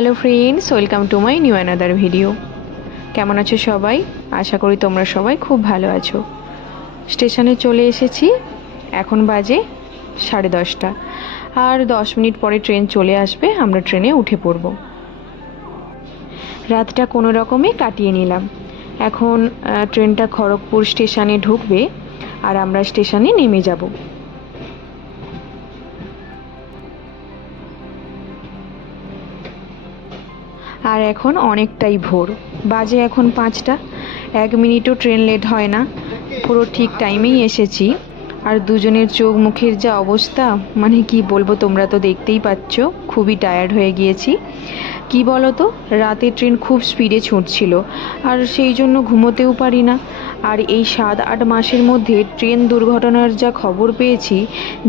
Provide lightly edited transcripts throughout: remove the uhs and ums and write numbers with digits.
Hello friends, welcome to my new another video. কেমন আছো সবাই? আশা করি তোমরা সবাই খুব ভালো আছো। স্টেশনে চলে এসেছি। এখন বাজে 10:30, আর 10 মিনিট পরে ট্রেন চলে আসবে, আমরা ট্রেনে উঠে পড়ব। রাতটা কোনো রকমে কাটিয়ে নিলাম। এখন ট্রেনটা খড়গপুর স্টেশনে ঢুকবে আর আমরা স্টেশনে নেমে যাব। আর এখন অনেকটাই ভোর, বাজে এখন 5টা। 1 মিনিটও ট্রেন লেট হয় না, পুরো ঠিক টাইমেই এসেছি। আর দুজনের চোখ মুখের যা অবস্থা, মানে কি বলবো, তোমরা তো দেখতেই পাচ্ছ, খুবই টায়ার্ড হয়ে গিয়েছি। কি বলো তো, রাতে ট্রেন খুব স্পিডে ছুটছিল, আর সেই জন্য ঘুমোতেও পারি না। আর এই 7-8 মাসের মধ্যে ট্রেন দুর্ঘটনার যা খবর পেয়েছি,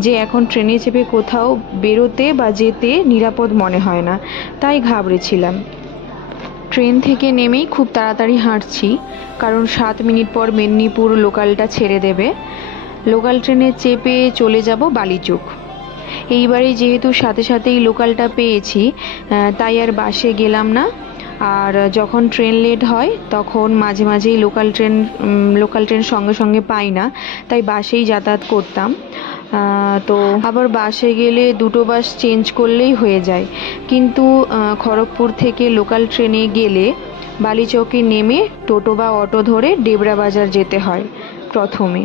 যে এখন ট্রেনে চেপে কোথাও বেরোতে বা যেতে নিরাপদ মনে হয় না, তাই ঘাবড়েছিলাম। ট্রেন থেকে নেমেই খুব তাড়াতাড়ি হাঁটছি, কারণ 7 মিনিট পর মেদিনীপুর লোকালটা ছেড়ে দেবে। লোকাল ট্রেনে চেপে চলে যাব বালিচক। এইবারে যেহেতু সাথে সাথেই লোকালটা পেয়েছি, তাই আর বাসে গেলাম না। আর যখন ট্রেন লেট হয় তখন মাঝে মাঝেই লোকাল ট্রেন সঙ্গে সঙ্গে পাই না, তাই বাসেই যাতায়াত করতাম। তো আবার বাসে গেলে দুটো বাস চেঞ্জ করলেই হয়ে যায়, কিন্তু খড়গপুর থেকে লোকাল ট্রেনে গেলে বালিচকে নেমে টোটো বা অটো ধরে ডেবরা বাজার যেতে হয় প্রথমে,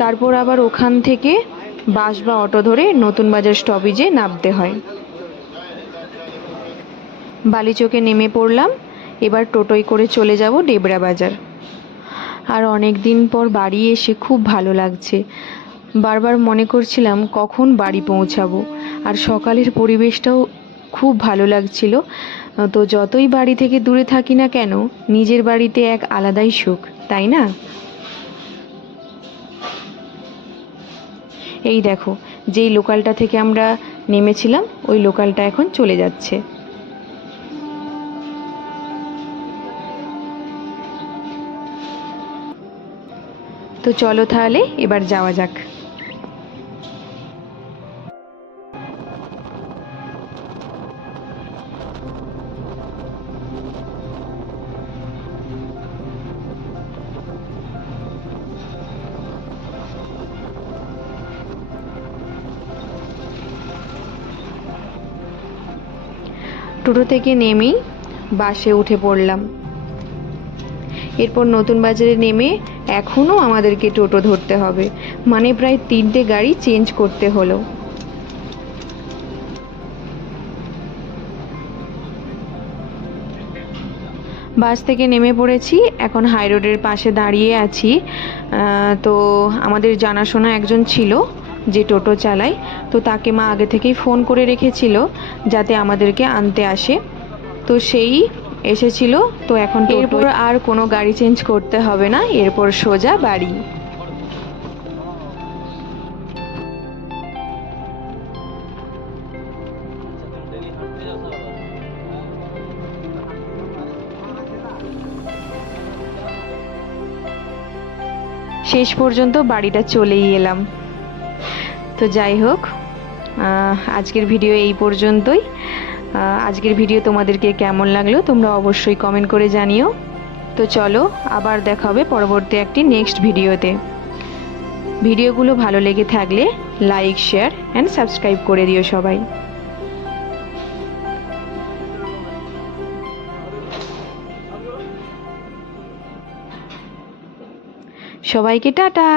তারপর আবার ওখান থেকে বাস বা অটো ধরে নতুন বাজার স্টপেজে নামতে হয়। বালিচকে নেমে পড়লাম, এবার টোটোয় করে চলে যাব ডেবরা বাজার। আর অনেক দিন পর বাড়ি এসে খুব ভালো লাগছে। বারবার মনে করছিলাম কখন বাড়ি পৌঁছাবো। আর সকালের পরিবেশটাও খুব ভালো লাগছিল। তো যতই বাড়ি থেকে দূরে থাকি না কেন, নিজের বাড়িতে এক আলাদাই সুখ, তাই না? এই দেখো, যেই লোকালটা থেকে আমরা নেমেছিলাম ওই লোকালটা এখন চলে যাচ্ছে। তো চলো তাহলে এবার যাওয়া যাক। টোটো থেকে নেমেই বাসে উঠে পড়লাম। এরপর নতুন বাজারে নেমে এখনও আমাদেরকে টোটো ধরতে হবে, মানে প্রায় 3টে গাড়ি চেঞ্জ করতে হলো। বাস থেকে নেমে পড়েছি, এখন হাই রোডের পাশে দাঁড়িয়ে আছি। তো আমাদের জানাশোনা একজন ছিল যে টোটো চালায়, তো তাকে মা আগে থেকেই ফোন করে রেখেছিল যাতে আমাদেরকে আনতে আসে। তো সেই এসেছিল। তো এখন এরপর আর কোনো গাড়ি চেঞ্জ করতে হবে না, এরপর সোজা বাড়ি। শেষ পর্যন্ত বাড়িটা চলেই এলাম। তো যাই হোক, আজকের ভিডিও এই পর্যন্তই। আজকের ভিডিও তোমাদেরকে কেমন লাগলো তোমরা অবশ্যই কমেন্ট করে জানিও। তো চলো, আবার দেখা হবে পরবর্তী একটি নেক্সট ভিডিওতে। ভিডিওগুলো ভালো লেগে থাকলে লাইক, শেয়ার অ্যান্ড সাবস্ক্রাইব করে দিও সবাই। সবাইকে টাটা।